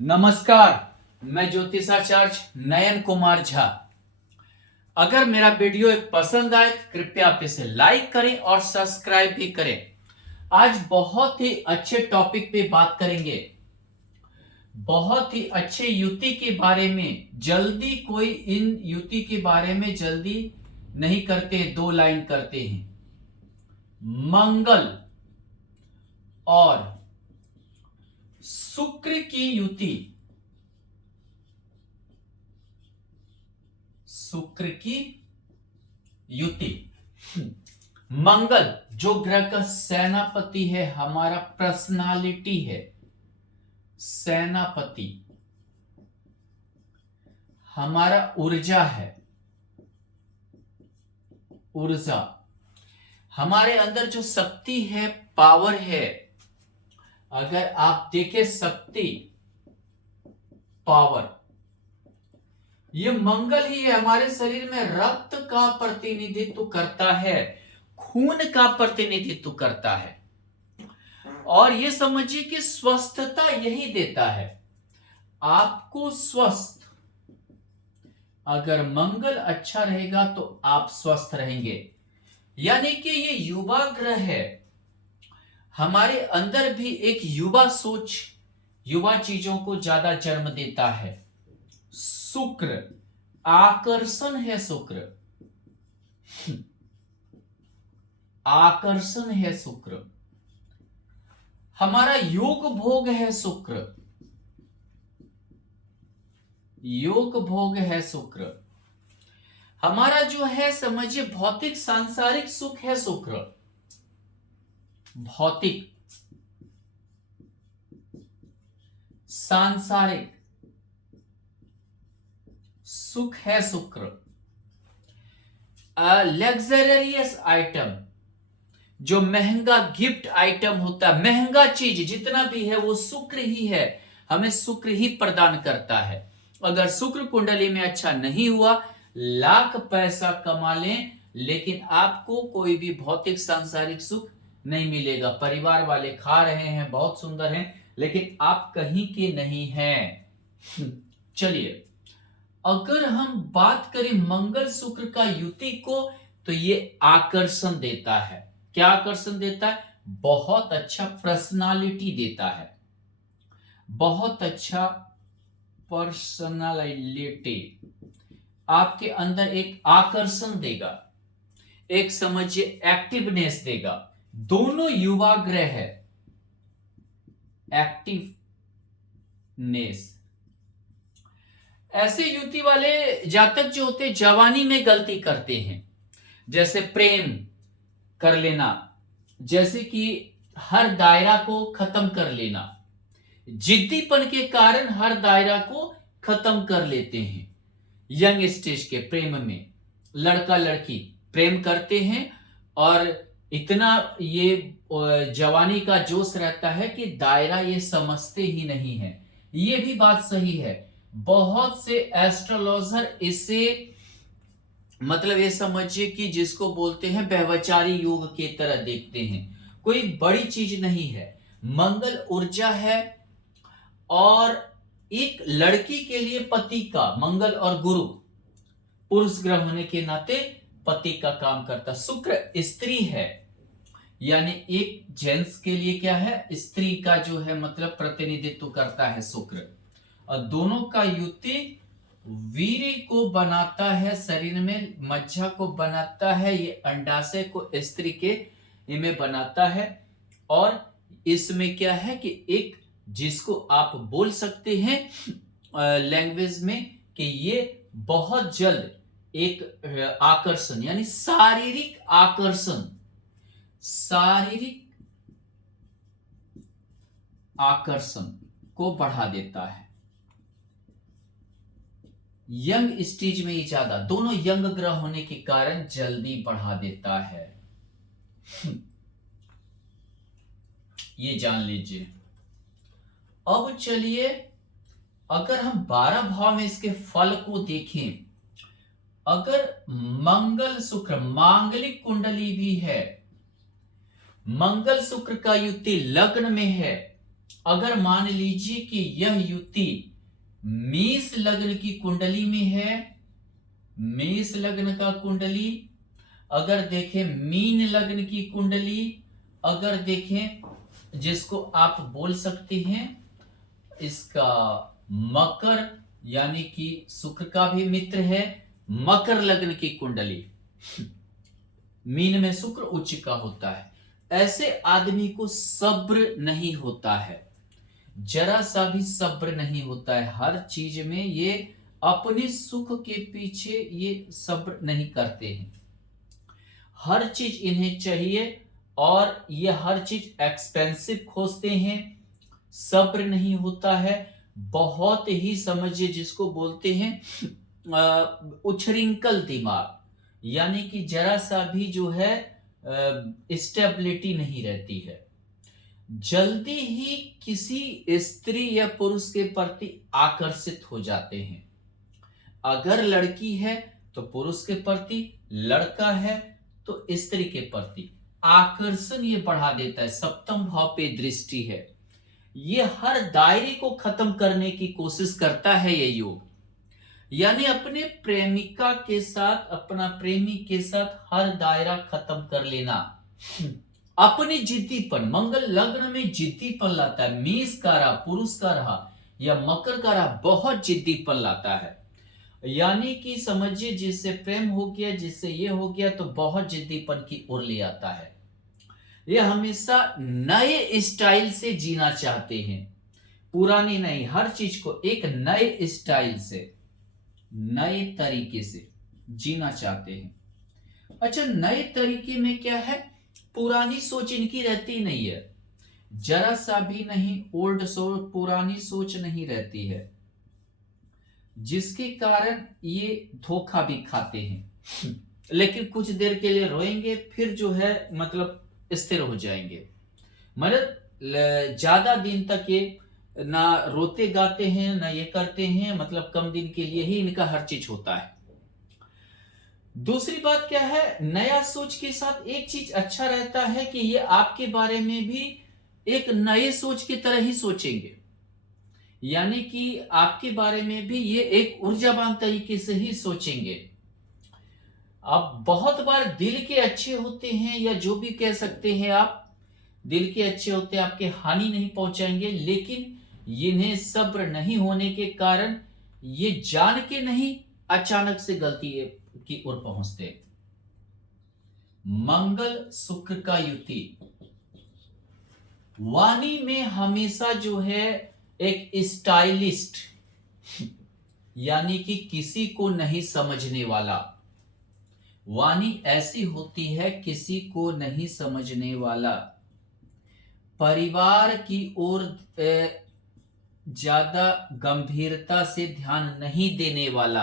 नमस्कार, मैं ज्योतिषाचार्य नयन कुमार झा। अगर मेरा वीडियो पसंद आए तो कृपया आप इसे लाइक करें और सब्सक्राइब भी करें। आज बहुत ही अच्छे टॉपिक पे बात करेंगे, बहुत ही अच्छे युति के बारे में। जल्दी कोई इन युति के बारे में जल्दी नहीं करते, दो लाइन करते हैं। मंगल और शुक्र की युति, शुक्र की युति। मंगल जो ग्रह का सेनापति है, हमारा पर्सनालिटी है, सेनापति हमारा ऊर्जा है, ऊर्जा हमारे अंदर जो शक्ति है, पावर है। अगर आप देखें शक्ति, पावर, ये मंगल ही है। हमारे शरीर में रक्त का प्रतिनिधित्व करता है, खून का प्रतिनिधित्व करता है, और ये समझिए कि स्वस्थता यही देता है आपको। स्वस्थ, अगर मंगल अच्छा रहेगा तो आप स्वस्थ रहेंगे। यानी कि ये युवा ग्रह है, हमारे अंदर भी एक युवा सोच, युवा चीजों को ज्यादा जन्म देता है। शुक्र आकर्षण है, शुक्र आकर्षण है, शुक्र हमारा योग भोग है, शुक्र योग भोग है, शुक्र हमारा जो है समझिए भौतिक सांसारिक सुख है, शुक्र भौतिक सांसारिक सुख है, शुक्र। लग्जरियस आइटम, जो महंगा गिफ्ट आइटम होता है, महंगा चीज जितना भी है वो शुक्र ही है, हमें शुक्र ही प्रदान करता है। अगर शुक्र कुंडली में अच्छा नहीं हुआ, लाख पैसा कमा लें लेकिन आपको कोई भी भौतिक सांसारिक सुख नहीं मिलेगा। परिवार वाले खा रहे हैं, बहुत सुंदर हैं, लेकिन आप कहीं के नहीं हैं। चलिए, अगर हम बात करें मंगल शुक्र का युति को, तो ये आकर्षण देता है। क्या आकर्षण देता है? बहुत अच्छा पर्सनालिटी देता है, बहुत अच्छा पर्सनालिटी आपके अंदर एक आकर्षण देगा, एक समझिए एक्टिवनेस देगा। दोनों युवा ग्रह है, एक्टिवनेस। ऐसे युति वाले जातक जो होते जवानी में गलती करते हैं, जैसे प्रेम कर लेना, जैसे कि हर दायरा को खत्म कर लेना, जिद्दीपन के कारण हर दायरा को खत्म कर लेते हैं। यंग स्टेज के प्रेम में लड़का लड़की प्रेम करते हैं और इतना ये जवानी का जोश रहता है कि दायरा ये समझते ही नहीं है। ये भी बात सही है। बहुत से एस्ट्रोलॉजर इसे मतलब ये समझिए कि जिसको बोलते हैं व्यभिचारी योग के तरह देखते हैं, कोई बड़ी चीज नहीं है। मंगल ऊर्जा है, और एक लड़की के लिए पति का, मंगल और गुरु पुरुष ग्रह होने के नाते पति का काम करता। शुक्र स्त्री है, यानी एक जेंट्स के लिए क्या है, स्त्री का जो है मतलब प्रतिनिधित्व करता है शुक्र। और दोनों का युति वीर्य को बनाता है, शरीर में मज्जा को बनाता है, ये अंडाशय को स्त्री के इनमें बनाता है। और इसमें क्या है कि एक जिसको आप बोल सकते हैं लैंग्वेज में कि ये बहुत जल्द एक आकर्षण, यानी शारीरिक आकर्षण, शारीरिक आकर्षण को बढ़ा देता है। यंग स्टेज में ही ज्यादा, दोनों यंग ग्रह होने के कारण जल्दी बढ़ा देता है। ये जान लीजिए। अब चलिए, अगर हम 12 भाव में इसके फल को देखें, अगर मंगल शुक्र मांगलिक कुंडली भी है, मंगल शुक्र का युति लग्न में है, अगर मान लीजिए कि यह युति मेष लग्न की कुंडली में है, मेष लग्न का कुंडली, अगर देखें मीन लग्न की कुंडली, अगर देखें जिसको आप बोल सकते हैं इसका मकर, यानी कि शुक्र का भी मित्र है, मकर लग्न की कुंडली, मीन में शुक्र उच्च का होता है, ऐसे आदमी को सब्र नहीं होता है, जरा सा भी सब्र नहीं होता है। हर चीज में ये अपने सुख के पीछे ये सब्र नहीं करते हैं, हर चीज इन्हें चाहिए और ये हर चीज एक्सपेंसिव खोजते हैं, सब्र नहीं होता है, बहुत ही समझिए जिसको बोलते हैं उछरिंकल दिमाग, यानी कि जरा सा भी जो है स्टेबिलिटी नहीं रहती है, जल्दी ही किसी स्त्री या पुरुष के प्रति आकर्षित हो जाते हैं, अगर लड़की है तो पुरुष के प्रति, लड़का है तो स्त्री के प्रति आकर्षण ये बढ़ा देता है, सप्तम भाव पे दृष्टि है, ये हर दायरे को खत्म करने की कोशिश करता है ये योग, यानी अपने प्रेमिका के साथ, अपना प्रेमी के साथ हर दायरा खत्म कर लेना, अपने जिद्दीपन, मंगल लग्न में जिद्दीपन लाता है, मेष का रहा, पुरुष का रहा या मकर का रहा, बहुत जिद्दीपन लाता है, यानी कि समझिए जिससे प्रेम हो गया, जिससे ये हो गया तो बहुत जिद्दीपन की ओर ले आता है, ये हमेशा नए स्टाइल से जीना चाहते हैं, पुरानी नहीं, हर चीज को एक नए स्टाइल से, नए तरीके से जीना चाहते हैं। अच्छा, नए तरीके में क्या है, पुरानी सोच इनकी रहती नहीं है, जरा सा भी नहीं, ओल्ड सोच, पुरानी सोच नहीं रहती है, जिसके कारण ये धोखा भी खाते हैं लेकिन कुछ देर के लिए रोएंगे, फिर जो है मतलब स्थिर हो जाएंगे, मतलब ज्यादा दिन तक ये ना रोते गाते हैं ना ये करते हैं, मतलब कम दिन के लिए ही इनका हर चीज होता है। दूसरी बात क्या है, नया सोच के साथ एक चीज अच्छा रहता है कि ये आपके बारे में भी एक नए सोच की तरह ही सोचेंगे, यानी कि आपके बारे में भी ये एक ऊर्जावान तरीके से ही सोचेंगे। अब बहुत बार दिल के अच्छे होते हैं, या जो भी कह सकते हैं आप, दिल के अच्छे होते हैं, आपके हानि नहीं पहुंचाएंगे, लेकिन इन्हें सब्र नहीं होने के कारण ये जान के नहीं अचानक से गलती की ओर पहुंचते। मंगल शुक्र का युति वाणी में हमेशा जो है एक स्टाइलिस्ट, यानी कि किसी को नहीं समझने वाला, वाणी ऐसी होती है किसी को नहीं समझने वाला, परिवार की ओर ज्यादा गंभीरता से ध्यान नहीं देने वाला,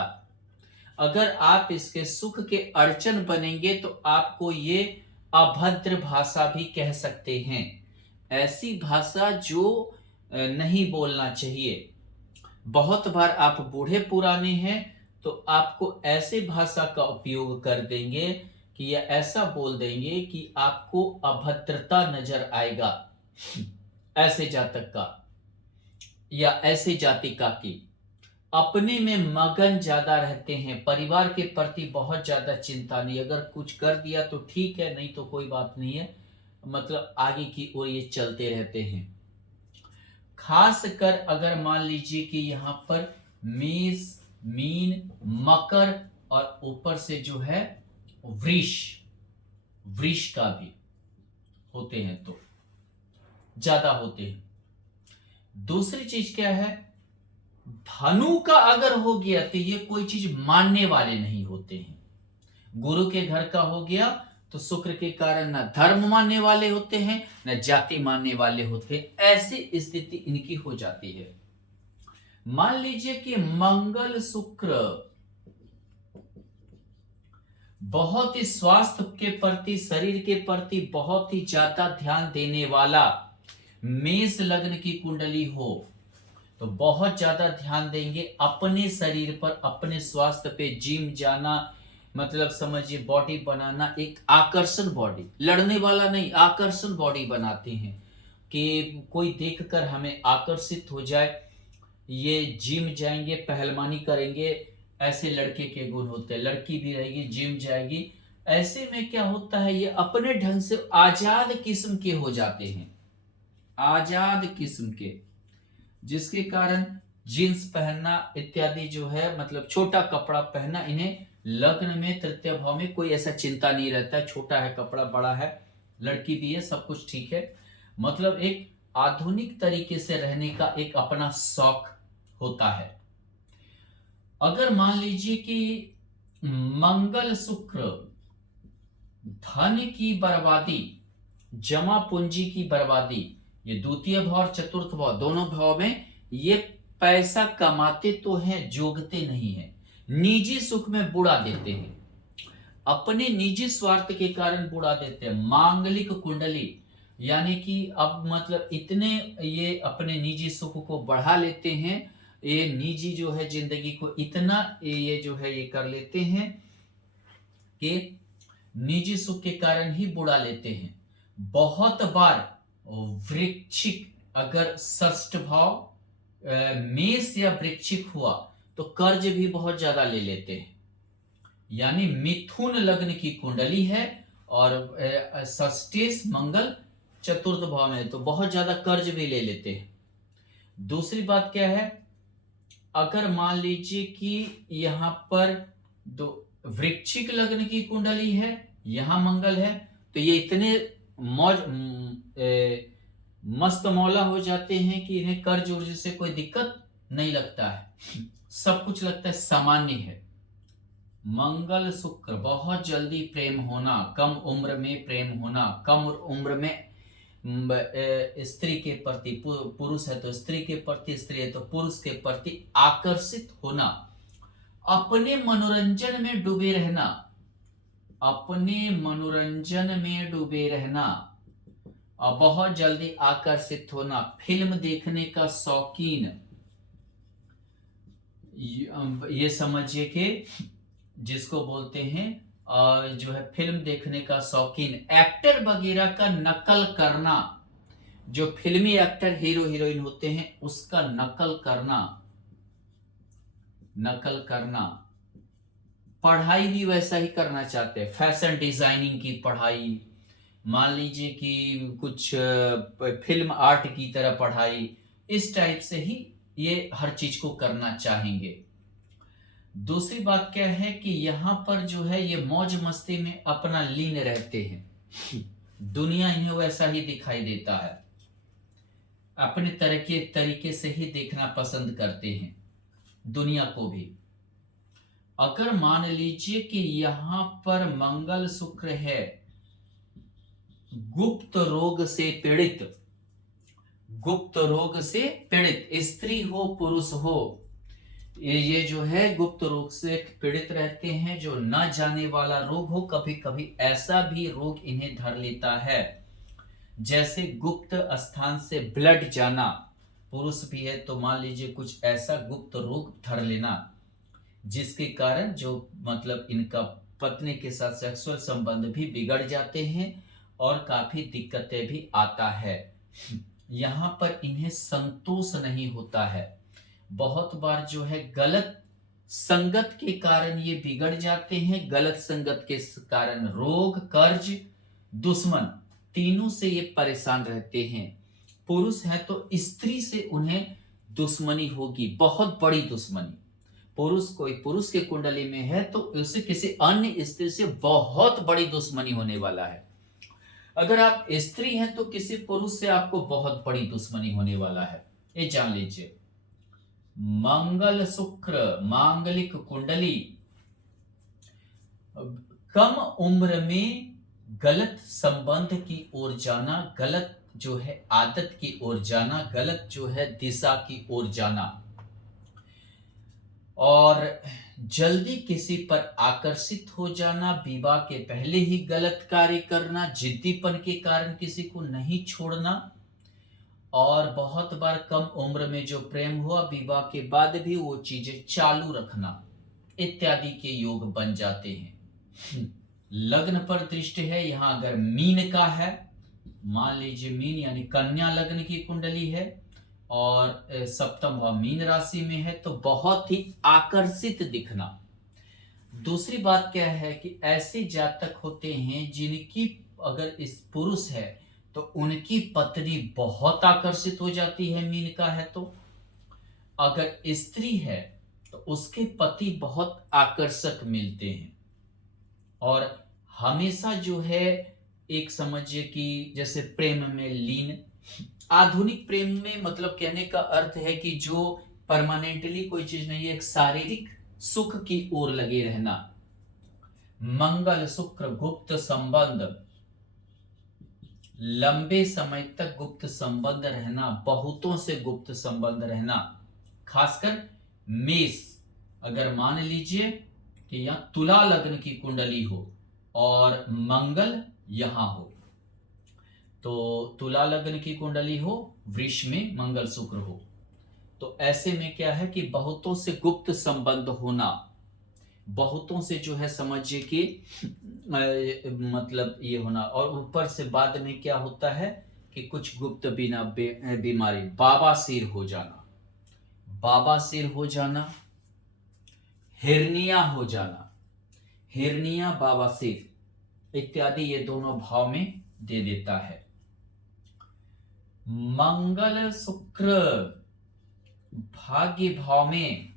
अगर आप इसके सुख के अड़चन बनेंगे तो आपको ये अभद्र भाषा भी कह सकते हैं, ऐसी भाषा जो नहीं बोलना चाहिए। बहुत बार आप बूढ़े पुराने हैं तो आपको ऐसे भाषा का उपयोग कर देंगे कि या ऐसा बोल देंगे कि आपको अभद्रता नजर आएगा, ऐसे जातक का या ऐसे जातिका की, अपने में मगन ज्यादा रहते हैं, परिवार के प्रति बहुत ज्यादा चिंता नहीं, अगर कुछ कर दिया तो ठीक है, नहीं तो कोई बात नहीं है, मतलब आगे की ओर ये चलते रहते हैं। खास कर अगर मान लीजिए कि यहाँ पर मेष, मीन, मकर और ऊपर से जो है वृष, वृष का भी होते हैं तो ज्यादा होते हैं। दूसरी चीज क्या है, धनु का अगर हो गया तो ये कोई चीज मानने वाले नहीं होते हैं, गुरु के घर का हो गया तो शुक्र के कारण ना धर्म मानने वाले होते हैं ना जाति मानने वाले होते हैं, ऐसी स्थिति इनकी हो जाती है। मान लीजिए कि मंगल शुक्र बहुत ही स्वास्थ्य के प्रति, शरीर के प्रति बहुत ही ज्यादा ध्यान देने वाला मेष लग्न की कुंडली हो तो बहुत ज्यादा ध्यान देंगे अपने शरीर पर, अपने स्वास्थ्य पे, जिम जाना, मतलब समझिए बॉडी बनाना, एक आकर्षण बॉडी, लड़ने वाला नहीं, आकर्षण बॉडी बनाते हैं, कि कोई देखकर हमें आकर्षित हो जाए, ये जिम जाएंगे, पहलवानी करेंगे, ऐसे लड़के के गुण होते हैं। लड़की भी रहेगी, जिम जाएगी। ऐसे में क्या होता है, ये अपने ढंग से आजाद किस्म के हो जाते हैं, आजाद किस्म के, जिसके कारण जींस पहनना इत्यादि जो है, मतलब छोटा कपड़ा पहनना, इन्हें लग्न में तृतीय भाव में कोई ऐसा चिंता नहीं रहता है, छोटा है कपड़ा, बड़ा है, लड़की भी है, सब कुछ ठीक है। मतलब एक आधुनिक तरीके से रहने का एक अपना शौक होता है। अगर मान लीजिए कि मंगल शुक्र धन की बर्बादी, जमा पूंजी की बर्बादी, ये द्वितीय भाव और चतुर्थ भाव दोनों भाव में ये पैसा कमाते तो हैं, जोगते नहीं है, निजी सुख में बुड़ा देते हैं, अपने निजी स्वार्थ के कारण बुड़ा देते हैं। मांगलिक कुंडली यानी कि अब मतलब इतने ये अपने निजी सुख को बढ़ा लेते हैं, ये निजी जो है जिंदगी को इतना ये जो है ये कर लेते हैं कि निजी सुख के कारण ही बुड़ा लेते हैं। बहुत बार वृश्चिक अगर षष्ठ भाव मेष या वृश्चिक हुआ तो कर्ज भी बहुत ज्यादा ले लेते हैं। यानी मिथुन लग्न की कुंडली है और षष्ठेश मंगल चतुर्थ भाव में, तो बहुत ज्यादा कर्ज भी ले लेते हैं। दूसरी बात क्या है, अगर मान लीजिए कि यहाँ पर दो वृश्चिक लग्न की कुंडली है, यहां मंगल है, तो ये इतने मस्त मौला हो जाते हैं कि इन्हें कर्ज उर्ज से कोई दिक्कत नहीं लगता है, सब कुछ लगता है सामान्य है। मंगल शुक्र बहुत जल्दी प्रेम होना, कम उम्र में प्रेम होना, कम उम्र में स्त्री के प्रति, पुरुष है तो स्त्री के प्रति, स्त्री है तो पुरुष के प्रति आकर्षित होना, अपने मनोरंजन में डूबे रहना, अपने मनोरंजन में डूबे रहना और बहुत जल्दी आकर्षित होना, फिल्म देखने का शौकीन, ये समझिए कि जिसको बोलते हैं जो है फिल्म देखने का शौकीन, एक्टर वगैरह का नकल करना, जो फिल्मी एक्टर हीरो हीरोइन होते हैं उसका नकल करना, नकल करना। पढ़ाई भी वैसा ही करना चाहते हैं, फैशन डिजाइनिंग की पढ़ाई, मान लीजिए कि कुछ फिल्म आर्ट की तरह पढ़ाई, इस टाइप से ही ये हर चीज को करना चाहेंगे। दूसरी बात क्या है कि यहाँ पर जो है ये मौज मस्ती में अपना लीन रहते हैं, दुनिया इन्हें वैसा ही दिखाई देता है, अपने तरीके से ही देखना पसंद करते हैं दुनिया को भी। अगर मान लीजिए कि यहाँ पर मंगल शुक्र है गुप्त रोग से पीड़ित, गुप्त रोग से पीड़ित, स्त्री हो पुरुष हो, ये जो है गुप्त रोग से पीड़ित रहते हैं, जो न जाने वाला रोग हो, कभी कभी ऐसा भी रोग इन्हें धर लेता है जैसे गुप्त स्थान से ब्लड जाना, पुरुष भी है तो मान लीजिए कुछ ऐसा गुप्त रोग धर लेना जिसके कारण जो मतलब इनका पत्नी के साथ सेक्सुअल संबंध भी बिगड़ जाते हैं और काफी दिक्कतें भी आता है। यहाँ पर इन्हें संतोष नहीं होता है, बहुत बार जो है गलत संगत के कारण ये बिगड़ जाते हैं, गलत संगत के कारण रोग, कर्ज, दुश्मन, तीनों से ये परेशान रहते हैं। पुरुष है तो स्त्री से उन्हें दुश्मनी होगी, बहुत बड़ी दुश्मनी। पुरुष कोई पुरुष के कुंडली में है तो उसे किसी अन्य स्त्री से बहुत बड़ी दुश्मनी होने वाला है। अगर आप स्त्री हैं तो किसी पुरुष से आपको बहुत बड़ी दुश्मनी होने वाला है, ये जान लीजिए। मंगल शुक्र मांगलिक कुंडली, कम उम्र में गलत संबंध की ओर जाना, गलत जो है आदत की ओर जाना, गलत जो है दिशा की ओर जाना और जल्दी किसी पर आकर्षित हो जाना, विवाह के पहले ही गलत कार्य करना, जिद्दीपन के कारण किसी को नहीं छोड़ना और बहुत बार कम उम्र में जो प्रेम हुआ विवाह के बाद भी वो चीजें चालू रखना इत्यादि के योग बन जाते हैं। लग्न पर दृष्टि है, यहां अगर मीन का है, मान लीजिए मीन यानी कन्या लग्न की कुंडली है और सप्तम भाव मीन राशि में है तो बहुत ही आकर्षित दिखना। दूसरी बात क्या है कि ऐसे जातक होते हैं जिनकी अगर इस पुरुष है तो उनकी पत्नी बहुत आकर्षित हो जाती है, मीन का है तो। अगर स्त्री है तो उसके पति बहुत आकर्षक मिलते हैं और हमेशा जो है एक समझिए कि जैसे प्रेम में लीन। आधुनिक प्रेम में मतलब कहने का अर्थ है कि जो परमानेंटली कोई चीज नहीं है, एक शारीरिक सुख की ओर लगे रहना। मंगल शुक्र गुप्त संबंध, लंबे समय तक गुप्त संबंध रहना, बहुतों से गुप्त संबंध रहना, खासकर मेष। अगर मान लीजिए कि यहां तुला लग्न की कुंडली हो और मंगल यहां हो, तो तुला लग्न की कुंडली हो, वृष में मंगल शुक्र हो, तो ऐसे में क्या है कि बहुतों से गुप्त संबंध होना, बहुतों से जो है समझिए कि मतलब ये होना। और ऊपर से बाद में क्या होता है कि कुछ गुप्त बिना बीमारी, बाबासीर हो जाना, बाबासीर हो जाना, हिरनिया हो जाना, हिरनिया बाबासीर इत्यादि ये दोनों भाव में दे देता है। मंगल शुक्र भाग्य भाव में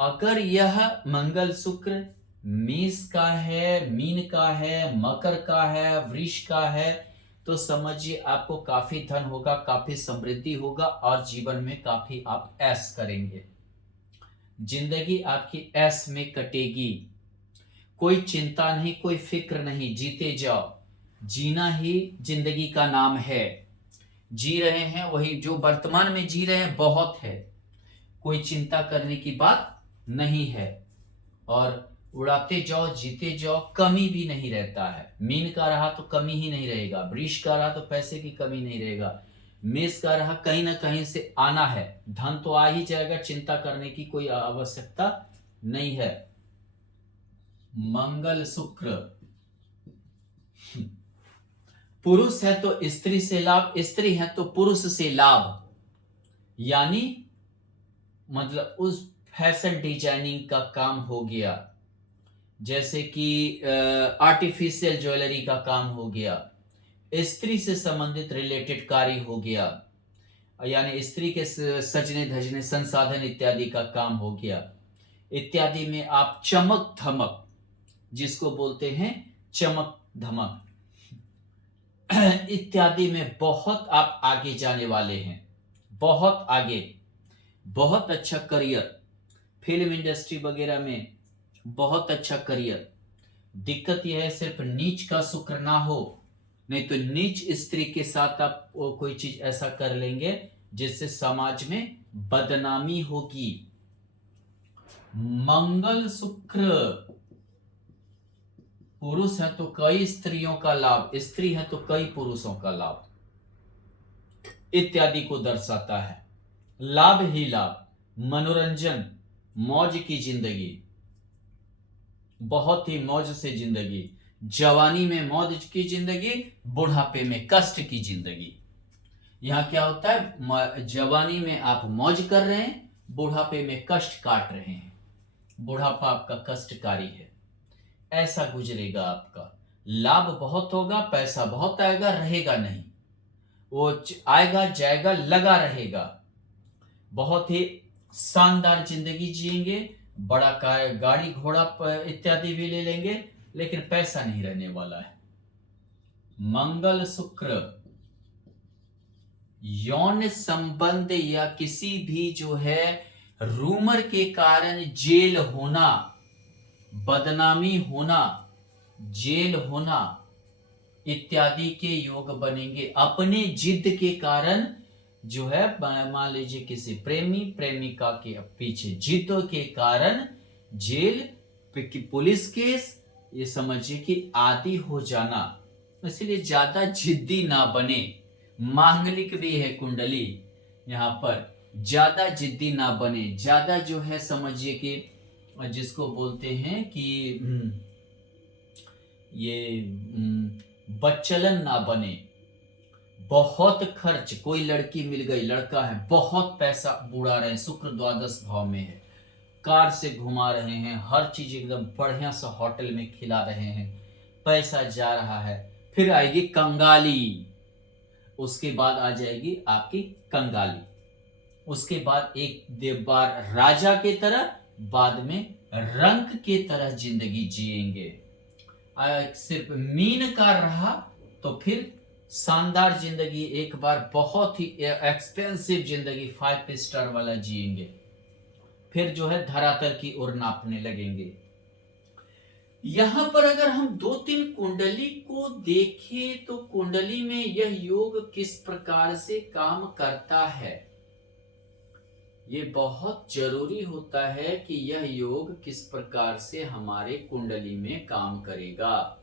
अगर यह मंगल शुक्र मेष का है, मीन का है, मकर का है, वृष का है, तो समझिए आपको काफी धन होगा, काफी समृद्धि होगा और जीवन में काफी आप ऐश करेंगे। जिंदगी आपकी ऐश में कटेगी, कोई चिंता नहीं, कोई फिक्र नहीं, जीते जाओ। जीना ही जिंदगी का नाम है। जी रहे हैं वही जो वर्तमान में जी रहे हैं बहुत है, कोई चिंता करने की बात नहीं है और उड़ाते जाओ, जीते जाओ, कमी भी नहीं रहता है। मीन का रहा तो कमी ही नहीं रहेगा, वृष का रहा तो पैसे की कमी नहीं रहेगा, मेष का रहा कहीं ना कहीं से आना है, धन तो आ ही जाएगा, चिंता करने की कोई आवश्यकता नहीं है। मंगल शुक्र पुरुष है तो स्त्री से लाभ, स्त्री है तो पुरुष से लाभ, यानी मतलब उस फैशन डिजाइनिंग का काम हो गया, जैसे कि आर्टिफिशियल ज्वेलरी का काम हो गया, स्त्री से संबंधित रिलेटेड कार्य हो गया, यानी स्त्री के सजने धजने संसाधन इत्यादि का काम हो गया, इत्यादि में आप चमक धमक, जिसको बोलते हैं चमक धमक इत्यादि में बहुत आप आगे जाने वाले हैं, बहुत आगे, बहुत अच्छा करियर, फिल्म इंडस्ट्री वगैरह में बहुत अच्छा करियर। दिक्कत यह है सिर्फ नीच का शुक्र ना हो, नहीं तो नीच स्त्री के साथ आप कोई चीज ऐसा कर लेंगे जिससे समाज में बदनामी होगी। मंगल शुक्र पुरुष है तो कई स्त्रियों का लाभ, स्त्री है तो कई पुरुषों का लाभ इत्यादि को दर्शाता है। लाभ ही लाभ, मनोरंजन, मौज की जिंदगी, बहुत ही मौज से जिंदगी, जवानी में मौज की जिंदगी, बुढ़ापे में कष्ट की जिंदगी। यहां क्या होता है, जवानी में आप मौज कर रहे हैं, बुढ़ापे में कष्ट काट रहे हैं, बुढ़ापा आपका कष्टकारी है, ऐसा गुजरेगा आपका। लाभ बहुत होगा, पैसा बहुत आएगा, रहेगा नहीं, वो आएगा जाएगा लगा रहेगा। बहुत ही शानदार जिंदगी जिएंगे, बड़ा गाड़ी घोड़ा इत्यादि भी ले लेंगे, लेकिन पैसा नहीं रहने वाला है। मंगल शुक्र यौन संबंध या किसी भी जो है रूमर के कारण जेल होना, बदनामी होना, जेल होना इत्यादि के योग बनेंगे। अपने जिद के कारण जो है, मान लीजिए किसी प्रेमी प्रेमिका के पीछे जिद के कारण जेल, पुलिस केस, ये समझिए कि आदि हो जाना। इसलिए ज्यादा जिद्दी ना बने। मांगलिक भी है कुंडली, यहाँ पर ज्यादा जिद्दी ना बने, ज्यादा जो है समझिए कि जिसको बोलते हैं कि ये बच्चलन ना बने, बहुत खर्च, कोई लड़की मिल गई, लड़का है, बहुत पैसा बुड़ा रहे हैं, शुक्र द्वादश भाव में है, कार से घुमा रहे हैं, हर चीज एकदम बढ़िया सा होटल में खिला रहे हैं, पैसा जा रहा है। फिर आएगी कंगाली, उसके बाद आ जाएगी आपकी कंगाली, उसके बाद एक बार राजा के तरह, बाद में रंक के तरह जिंदगी जिएंगे। सिर्फ मीन का रहा तो फिर शानदार जिंदगी, एक बार बहुत ही एक्सपेंसिव जिंदगी 5 स्टार वाला जिएंगे, फिर जो है धरातल की ओर नापने लगेंगे। यहां पर अगर हम 2-3 कुंडली को देखें तो कुंडली में यह योग किस प्रकार से काम करता है, ये बहुत जरूरी होता है कि यह योग किस प्रकार से हमारे कुंडली में काम करेगा।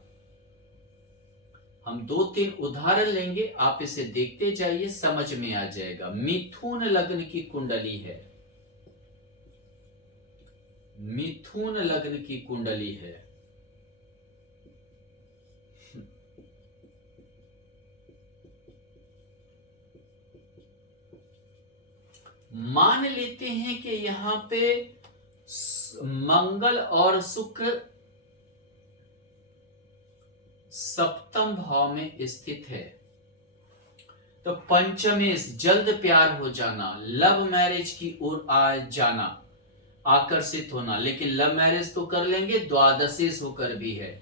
हम 2-3 उदाहरण लेंगे, आप इसे देखते जाइए, समझ में आ जाएगा। मिथुन लग्न की कुंडली है, मिथुन लग्न की कुंडली है, मान लेते हैं कि यहां पे मंगल और शुक्र सप्तम भाव में स्थित है, तो पंचमेश जल्द प्यार हो जाना, लव मैरिज की ओर आ जाना, आकर्षित होना, लेकिन लव मैरिज तो कर लेंगे, द्वादशेश होकर भी है,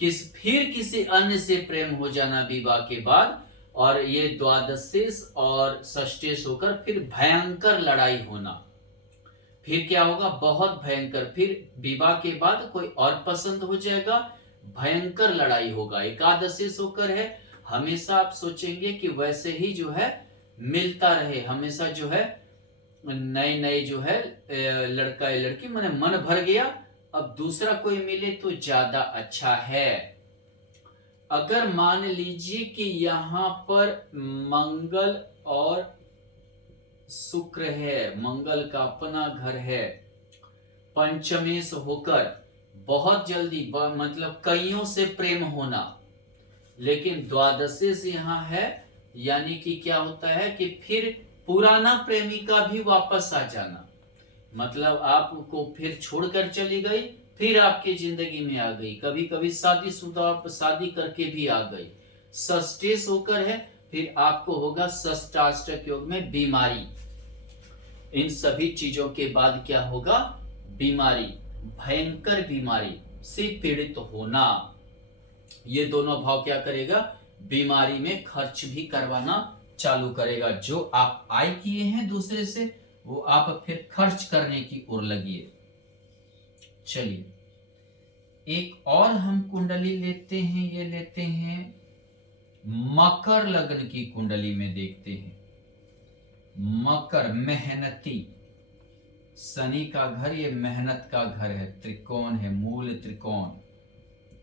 फिर किसी अन्य से प्रेम हो जाना विवाह के बाद, और ये द्वादशेश और षष्ठेश होकर फिर भयंकर लड़ाई होना। फिर क्या होगा, बहुत भयंकर, फिर विवाह के बाद कोई और पसंद हो जाएगा, भयंकर लड़ाई होगा। एकादशेश होकर है, हमेशा आप सोचेंगे कि वैसे ही जो है मिलता रहे, हमेशा जो है नए नए जो है लड़का या लड़की, मैंने मन भर गया, अब दूसरा कोई मिले तो ज्यादा अच्छा है। अगर मान लीजिए कि यहां पर मंगल और शुक्र है, मंगल का अपना घर है, पंचमेश होकर बहुत जल्दी मतलब कईयों से प्रेम होना, लेकिन द्वादशेश यहां है, यानी कि क्या होता है कि फिर पुराना प्रेमिका भी वापस आ जाना, मतलब आपको फिर छोड़कर चली गई, फिर आपकी जिंदगी में आ गई, कभी कभी शादीशुदा शादी करके भी आ गई। षष्ठेश होकर है, फिर आपको होगा षष्ठाष्टक योग में बीमारी, इन सभी चीजों के बाद क्या होगा, बीमारी, भयंकर बीमारी से पीड़ित होना। ये दोनों भाव क्या करेगा, बीमारी में खर्च भी करवाना चालू करेगा, जो आप आय किए हैं दूसरे से वो आप फिर खर्च करने की ओर लगिए। चलिए एक और हम कुंडली लेते हैं, ये लेते हैं मकर लग्न की कुंडली में देखते हैं। मकर मेहनती, शनि का घर, ये मेहनत का घर है, त्रिकोण है, मूल त्रिकोण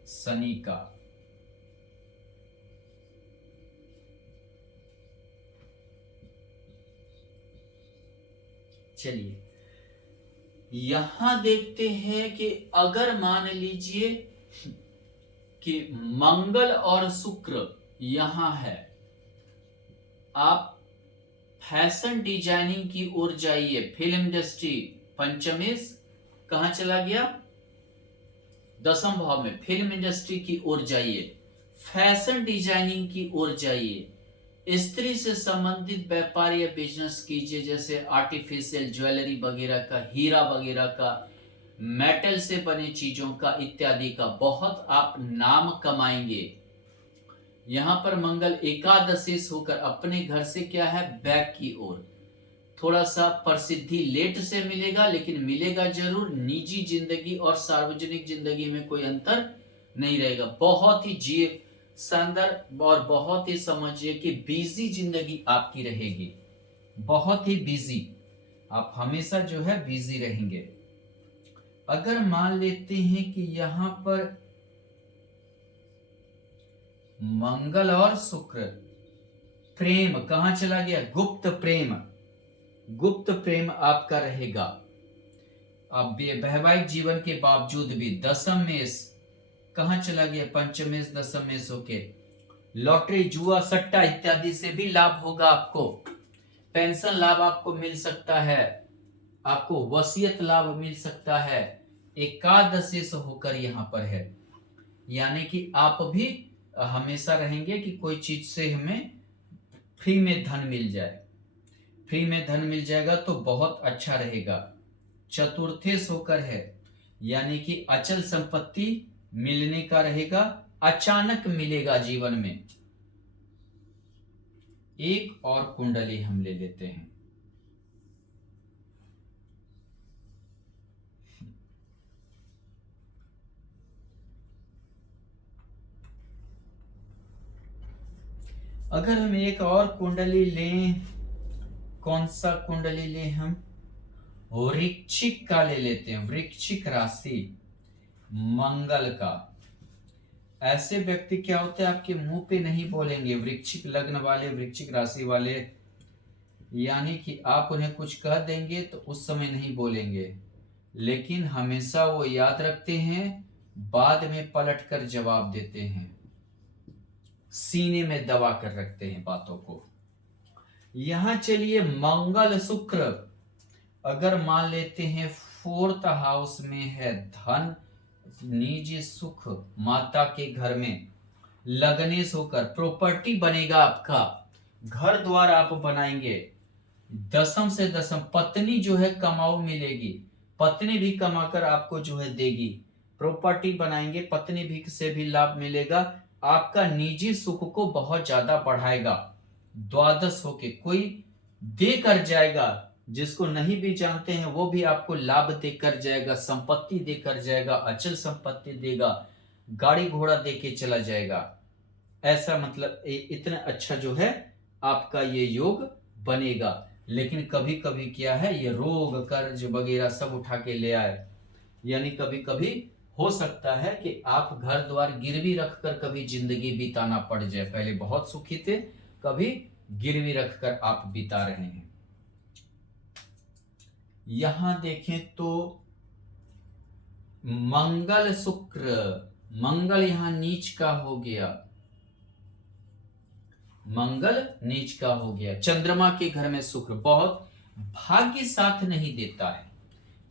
शनि का। चलिए यहां देखते हैं कि अगर मान लीजिए कि मंगल और शुक्र यहां है, आप फैशन डिजाइनिंग की ओर जाइए, फिल्म इंडस्ट्री, पंचमेश कहां चला गया, दसम भाव में, फिल्म इंडस्ट्री की ओर जाइए, फैशन डिजाइनिंग की ओर जाइए, स्त्री से संबंधित व्यापार या बिजनेस कीजिए, जैसे आर्टिफिशियल ज्वेलरी वगैरह का, हीरा वगैरह का, मेटल से बने चीजों का इत्यादि का, बहुत आप नाम कमाएंगे। यहां पर मंगल एकादशेश होकर अपने घर से क्या है, बैक की ओर, थोड़ा सा प्रसिद्धि लेट से मिलेगा, लेकिन मिलेगा जरूर। निजी जिंदगी और सार्वजनिक जिंदगी में कोई अंतर नहीं रहेगा, बहुत ही जिए शानदार और बहुत ही समझिए कि बिजी जिंदगी आपकी रहेगी, बहुत ही बिजी, आप हमेशा जो है बिजी रहेंगे। अगर मान लेते हैं कि यहां पर मंगल और शुक्र, प्रेम कहां चला गया, गुप्त प्रेम, गुप्त प्रेम आपका रहेगा। अब वैवाहिक जीवन के बावजूद भी दशम मेष कहां चला गया, पंचमेश दशम मेष होके, लॉटरी, जुआ, सट्टा इत्यादि से भी लाभ होगा आपको। पेंशन लाभ आपको मिल सकता है, आपको वसीयत लाभ मिल सकता है। एकादशी से होकर यहाँ पर है, यानी कि आप भी हमेशा रहेंगे कि कोई चीज से हमें फ्री में धन मिल जाए। फ्री में धन मिल जाएगा तो बहुत अच्छा रहेगा। चतुर्थेश होकर है, यानी कि अचल संपत्ति मिलने का रहेगा, अचानक मिलेगा जीवन में। एक और कुंडली हम ले लेते हैं। अगर हम एक और कुंडली लें, कौन सा कुंडली लें हम? वृश्चिक का ले लेते हैं, वृश्चिक राशि, मंगल का। ऐसे व्यक्ति क्या होते हैं, आपके मुंह पे नहीं बोलेंगे, वृश्चिक लग्न वाले, वृश्चिक राशि वाले, यानी कि आप उन्हें कुछ कह देंगे तो उस समय नहीं बोलेंगे, लेकिन हमेशा वो याद रखते हैं, बाद में पलट कर जवाब देते हैं, सीने में दबा कर रखते हैं बातों को। यहां चलिए मंगल शुक्र, अगर मान लेते हैं फोर्थ हाउस में है, धन, निजी सुख, माता के घर में लगनेश होकर प्रॉपर्टी बनेगा, आपका घर द्वार आप बनाएंगे। दसम से दसम पत्नी जो है कमाऊ मिलेगी, पत्नी भी कमाकर आपको जो है देगी। प्रॉपर्टी बनाएंगे, पत्नी भी से भी लाभ मिलेगा, आपका निजी सुख को बहुत ज्यादा बढ़ाएगा। द्वादश होके कोई दे कर जाएगा, जिसको नहीं भी जानते हैं वो भी आपको लाभ देकर जाएगा, संपत्ति देकर जाएगा, अचल संपत्ति देगा, गाड़ी घोड़ा देके चला जाएगा। ऐसा मतलब इतना अच्छा जो है आपका ये योग बनेगा। लेकिन कभी कभी क्या है, ये रोग कर्ज वगैरह सब उठा के ले आए, यानी कभी कभी हो सकता है कि आप घर द्वार गिरवी रखकर कभी जिंदगी बिताना पड़ जाए। पहले बहुत सुखी थे, कभी गिरवी रखकर आप बिता रहे हैं। यहां देखें तो मंगल शुक्र, मंगल यहां नीच का हो गया, मंगल नीच का हो गया। चंद्रमा के घर में शुक्र बहुत भाग्य साथ नहीं देता है,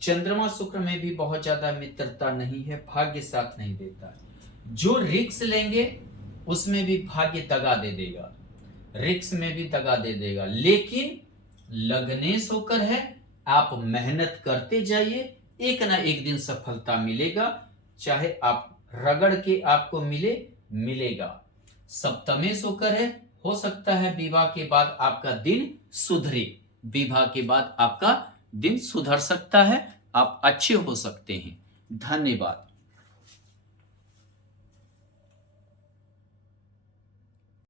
चंद्रमा शुक्र में भी बहुत ज्यादा मित्रता नहीं है, भाग्य साथ नहीं देता है। जो रिक्स लेंगे उसमें भी भाग्य दगा दे देगा, रिक्स में भी दगा दे देगा। लेकिन लग्नेश होकर है, आप मेहनत करते जाइए, एक ना एक दिन सफलता मिलेगा, चाहे आप रगड़ के आपको मिलेगा। सप्तमेश होकर है, हो सकता है विवाह के बाद आपका दिन सुधरे, विवाह के बाद आपका दिन सुधर सकता है, आप अच्छे हो सकते हैं। धन्यवाद।